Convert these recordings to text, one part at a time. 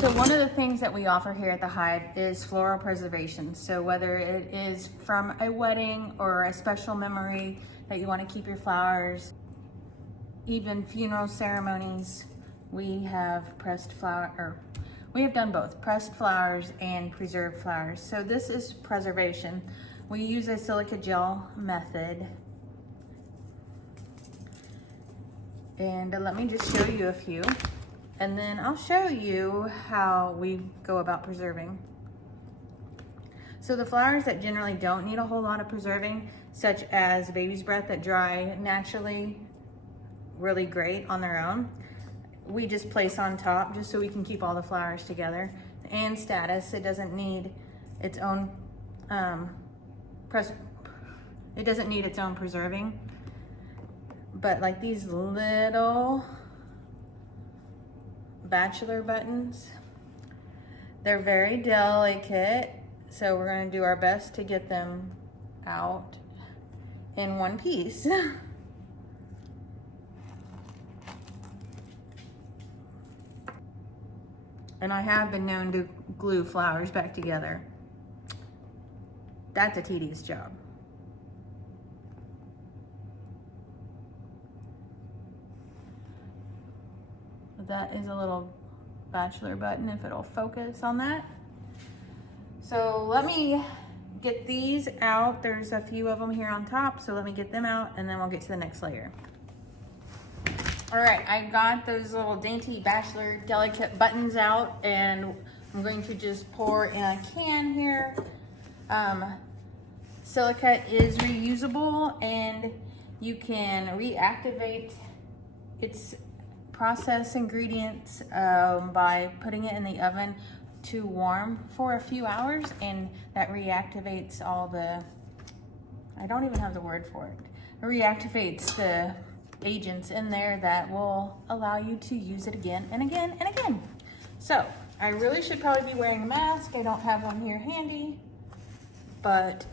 So one of the things that we offer here at the Hive is floral preservation. So whether it is from a wedding or a special memory that you want to keep your flowers, even funeral ceremonies, we have we have done both pressed flowers and preserved flowers. So this is preservation. We use a silica gel method. And let me just show you a few. And then I'll show you how we go about preserving. So the flowers that generally don't need a whole lot of preserving, such as baby's breath that dry naturally really great on their own, we just place on top just so we can keep all the flowers together. And status, it doesn't need its own preserving. But like these little bachelor buttons, they're very delicate, so we're going to do our best to get them out in one piece. And I have been known to glue flowers back together. That's a tedious job. That is a little bachelor button, if it'll focus on that. So let me get these out. There's a few of them here on top, so let me get them out and then we'll get to the next layer. All right, I got those little dainty bachelor delicate buttons out, and I'm going to just pour in a can here. Silica is reusable, and you can reactivate its process ingredients by putting it in the oven to warm for a few hours, and that reactivates all the, I don't even have the word for it. It reactivates the agents in there that will allow you to use it again and again and again. So I really should probably be wearing a mask. I don't have one here handy, but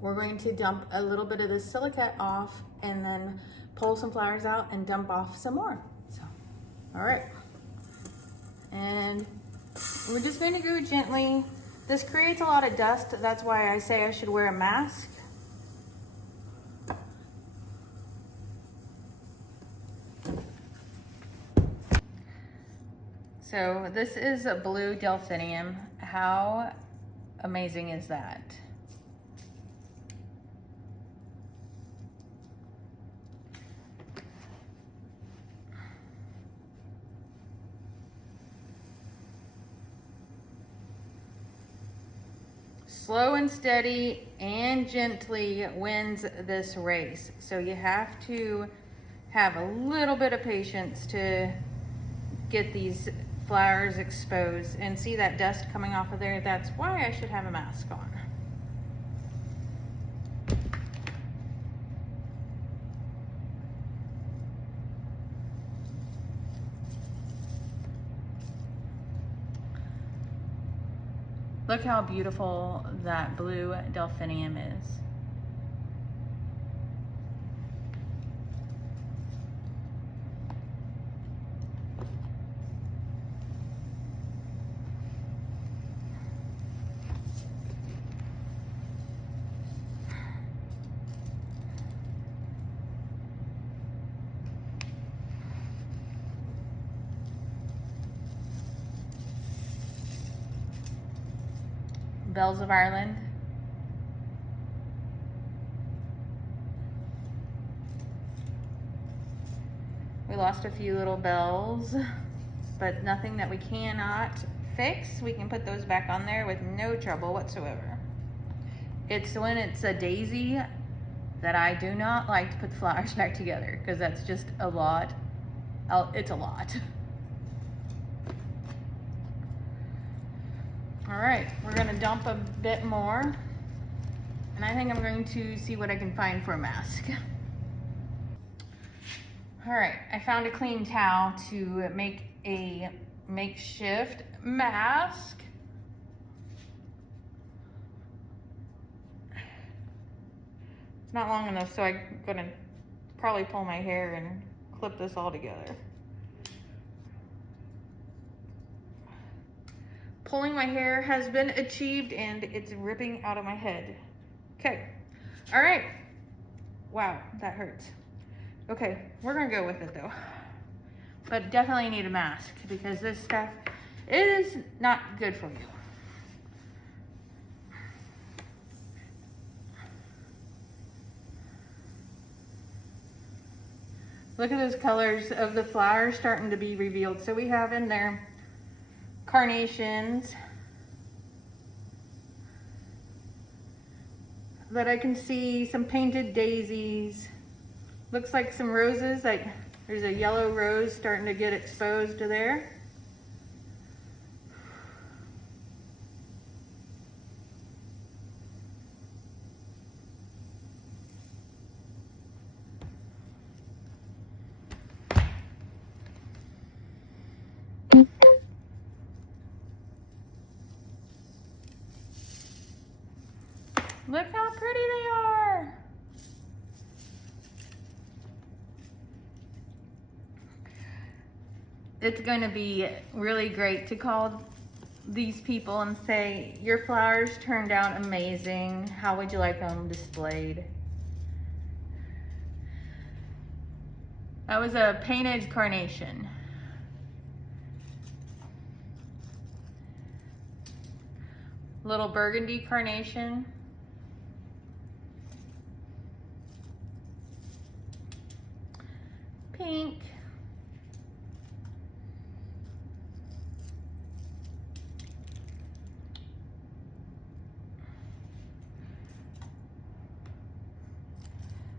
we're going to dump a little bit of the silica off and then pull some flowers out and dump off some more. So, all right. And we're just going to go gently. This creates a lot of dust. That's why I say I should wear a mask. So this is a blue delphinium. How amazing is that? Slow and steady and gently wins this race. So you have to have a little bit of patience to get these flowers exposed. And see that dust coming off of there? That's why I should have a mask on. Look how beautiful that blue delphinium is. Bells of Ireland. We lost a few little bells, but nothing that we cannot fix. We can put those back on there with no trouble whatsoever. It's when it's a daisy that I do not like to put the flowers back together, because that's just a lot. It's a lot. All right, we're gonna dump a bit more, and I think I'm going to see what I can find for a mask. All right, I found a clean towel to make a makeshift mask. It's not long enough, so I'm gonna probably pull my hair and clip this all together. pulling my hair has been achieved and it's ripping out of my head. Okay, all right. Wow, that hurts. Okay, we're gonna go with it though. But definitely need a mask because this stuff is not good for you. Look at those colors of the flowers starting to be revealed. So we have in there carnations that I can see, some painted daisies. Looks like some roses, like there's a yellow rose starting to get exposed to there. Look how pretty they are. It's going to be really great to call these people and say, your flowers turned out amazing. How would you like them displayed? That was a painted carnation. Little burgundy carnation. Pink.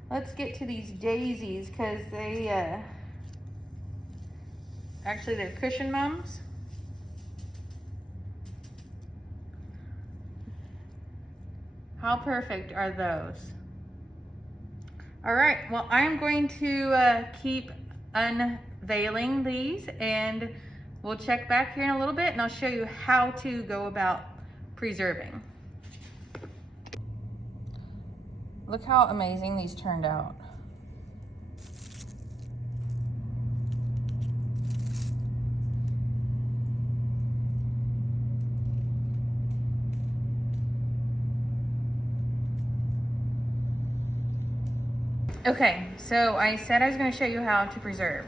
Let's get to these daisies because they, actually they're cushion mums. How perfect are those? All right, well, I'm going to keep unveiling these and we'll check back here in a little bit and I'll show you how to go about preserving. Look how amazing these turned out. Okay, so I said I was going to show you how to preserve.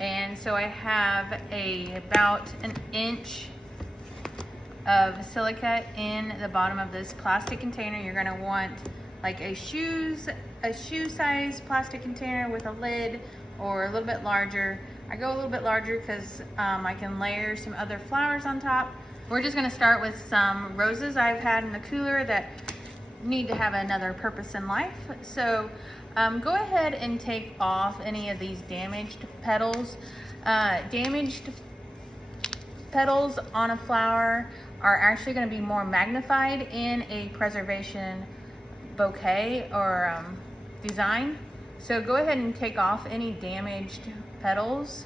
And so I have about an inch of silica in the bottom of this plastic container. You're going to want like a shoe size plastic container with a lid or a little bit larger. I go a little bit larger because I can layer some other flowers on top. We're just going to start with some roses I've had in the cooler that need to have another purpose in life. So go ahead and take off any of these damaged petals. Damaged petals on a flower are actually going to be more magnified in a preservation bouquet or design. So go ahead and take off any damaged petals.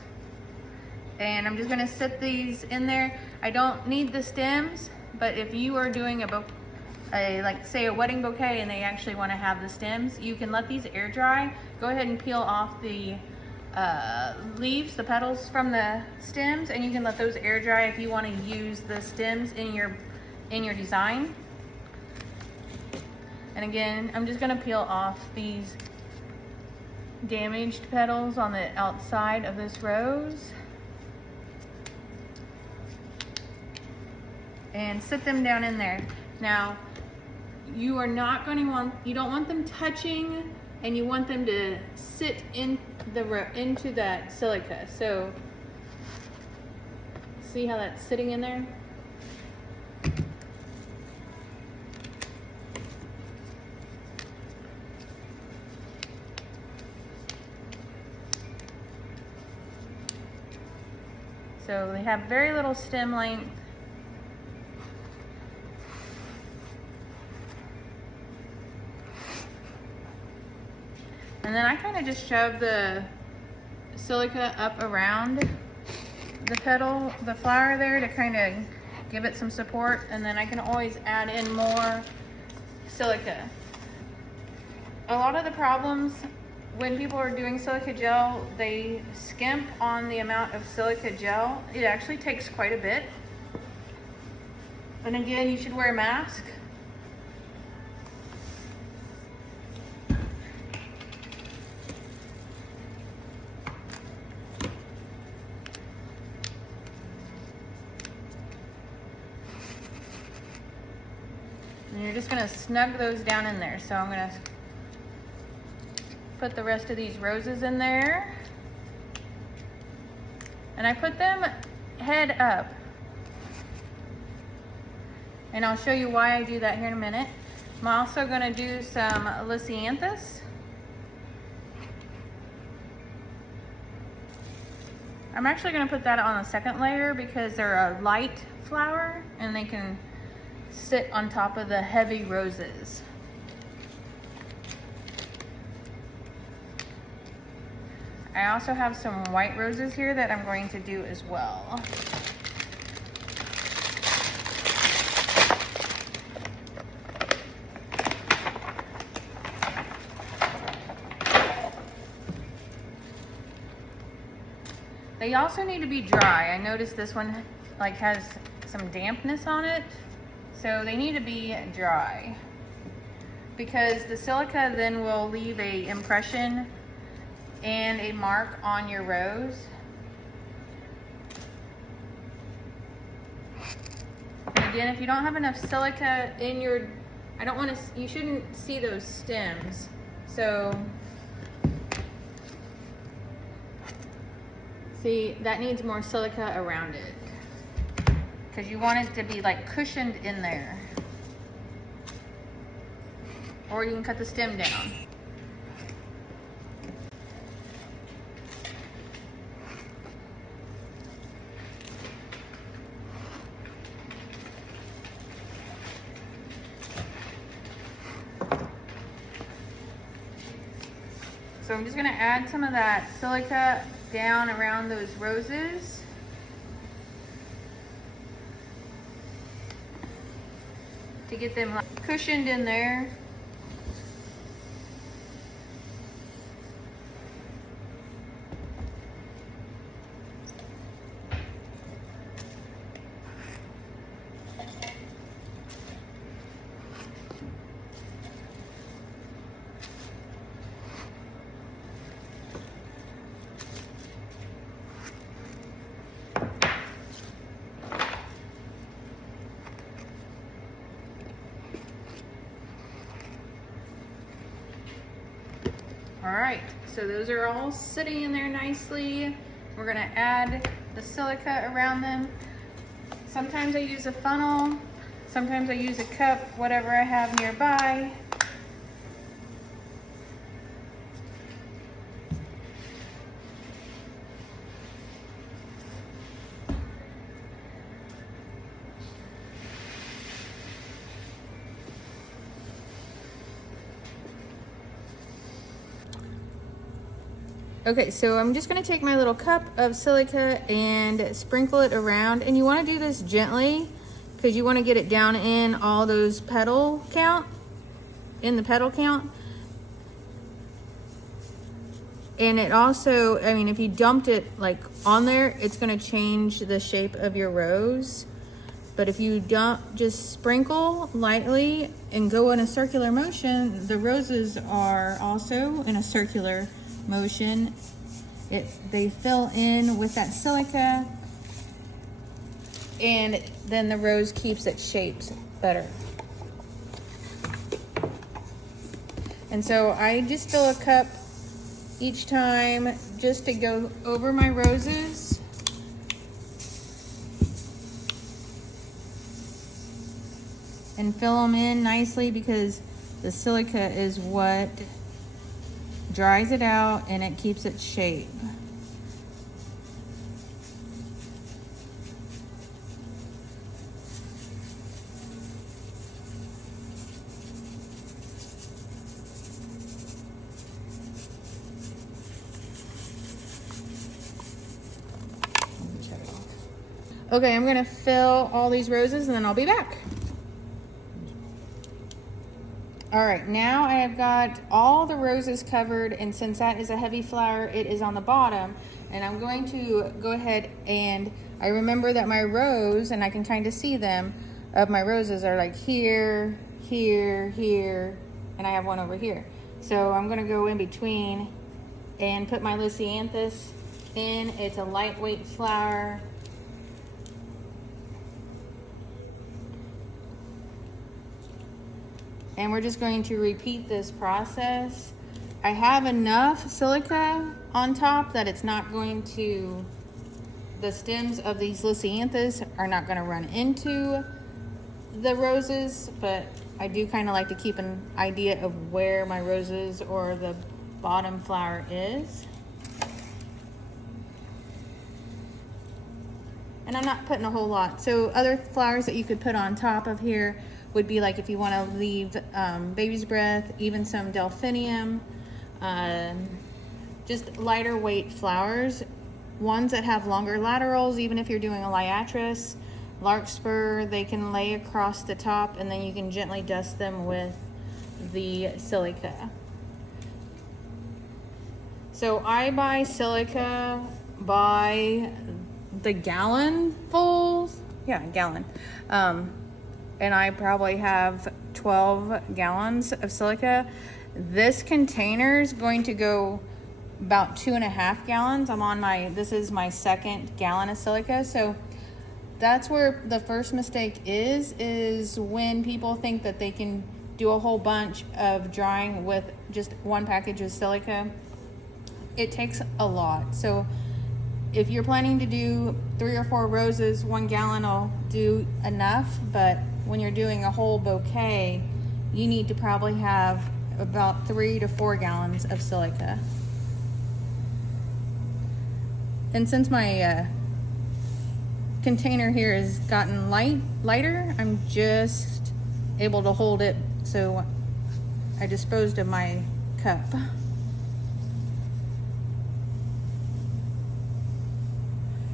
And I'm just going to set these in there. I don't need the stems, but if you are doing like say a wedding bouquet and they actually want to have the stems, you can let these air dry. Go ahead and peel off the leaves, the petals from the stems, and you can let those air dry if you want to use the stems in your design. And again, I'm just going to peel off these damaged petals on the outside of this rose and sit them down in there. Now, you are not going to you don't want them touching, and you want them to sit into that silica. So see how that's sitting in there? So they have very little stem length. And then I kind of just shove the silica up around the flower there to kind of give it some support. And then I can always add in more silica. A lot of the problems when people are doing silica gel, they skimp on the amount of silica gel. It actually takes quite a bit. And again, you should wear a mask. And you're just gonna snug those down in there. So I'm gonna put the rest of these roses in there. And I put them head up. And I'll show you why I do that here in a minute. I'm also gonna do some lisianthus. I'm actually gonna put that on the second layer because they're a light flower and they can sit on top of the heavy roses. I also have some white roses here that I'm going to do as well. They also need to be dry. I noticed this one like has some dampness on it, so they need to be dry because the silica then will leave a impression and a mark on your rose. And again, if you don't have enough silica in your, you shouldn't see those stems. So see, that needs more silica around it because you want it to be like cushioned in there. Or you can cut the stem down. So I'm just gonna add some of that silica down around those roses. To get them like cushioned in there. All right, so those are all sitting in there nicely. We're gonna add the silica around them. Sometimes I use a funnel, sometimes I use a cup, whatever I have nearby. Okay, so I'm just gonna take my little cup of silica and sprinkle it around, and you wanna do this gently because you wanna get it down in all those petal count, in the petal count. And it also, I mean, if you dumped it like on there, it's gonna change the shape of your rose. But if you don't, just sprinkle lightly and go in a circular motion, the roses are also in a circular motion. They fill in with that silica, and then the rose keeps its shapes better. And so I just fill a cup each time just to go over my roses. And fill them in nicely because the silica is what dries it out and it keeps its shape. Okay, I'm gonna fill all these roses and then I'll be back. All right, now I have got all the roses covered, and since that is a heavy flower, it is on the bottom. And I'm going to go ahead and I remember that my rose, and I can kind of see them, of my roses are like here, here, here, and I have one over here. So I'm gonna go in between and put my lisianthus in. It's a lightweight flower. And we're just going to repeat this process. I have enough silica on top that it's not going to, the stems of these lisianthus are not going to run into the roses, but I do kind of like to keep an idea of where my roses or the bottom flower is. And I'm not putting a whole lot. So other flowers that you could put on top of here would be like if you want to leave baby's breath, even some delphinium, just lighter weight flowers. Ones that have longer laterals, even if you're doing a liatris, larkspur, they can lay across the top and then you can gently dust them with the silica. So I buy silica by the gallon fulls. Yeah, gallon. And I probably have 12 gallons of silica. This container is going to go about 2.5 gallons. I'm on this is my second gallon of silica. So that's where the first mistake is when people think that they can do a whole bunch of drying with just one package of silica. It takes a lot. So if you're planning to do 3 or 4 roses, 1 gallon will do enough. But when you're doing a whole bouquet, you need to probably have about 3 to 4 gallons of silica. And since my container here has gotten lighter, I'm just able to hold it, so I disposed of my cup.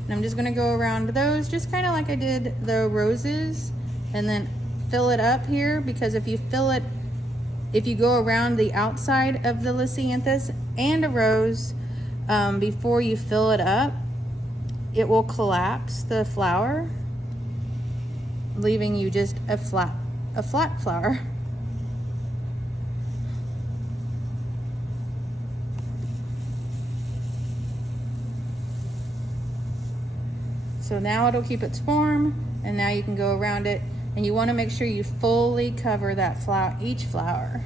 And I'm just gonna go around those just kind of like I did the roses, and then fill it up here, because if you go around the outside of the lisianthus and a rose before you fill it up, it will collapse the flower, leaving you just a flat flower. So now it'll keep its form, and now you can go around it, and you want to make sure you fully cover that flower, each flower.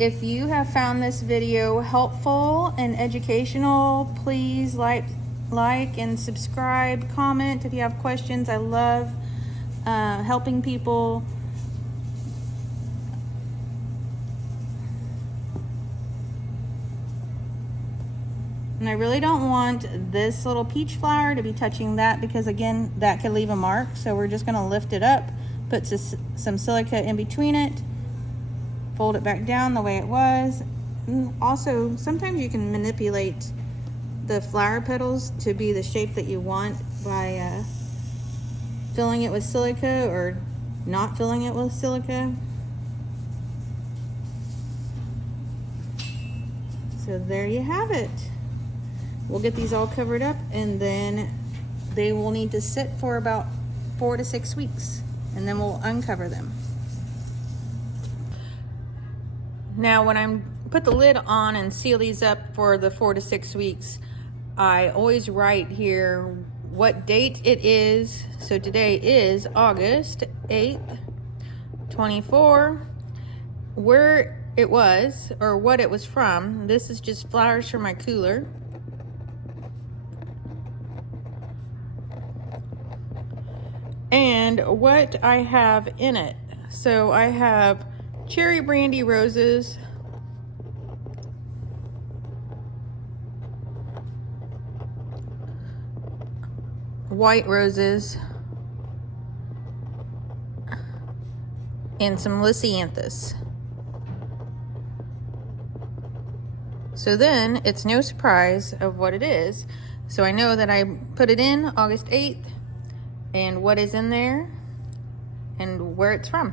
If you have found this video helpful and educational, please like and subscribe, comment if you have questions. I love helping people. And I really don't want this little peach flower to be touching that, because again, that could leave a mark. So we're just gonna lift it up, put some silica in between it, fold it back down the way it was. And also, sometimes you can manipulate the flower petals to be the shape that you want by filling it with silica or not filling it with silica. So there you have it. We'll get these all covered up, and then they will need to sit for about 4 to 6 weeks, and then we'll uncover them. Now, when I put the lid on and seal these up for the 4 to 6 weeks, I always write here what date it is. So today is August 8th, 24, where it was or what it was from. This is just flowers from my cooler. And what I have in it. So I have cherry brandy roses, white roses, and some lisianthus. So then it's no surprise of what it is. So I know that I put it in August 8th and what is in there and where it's from.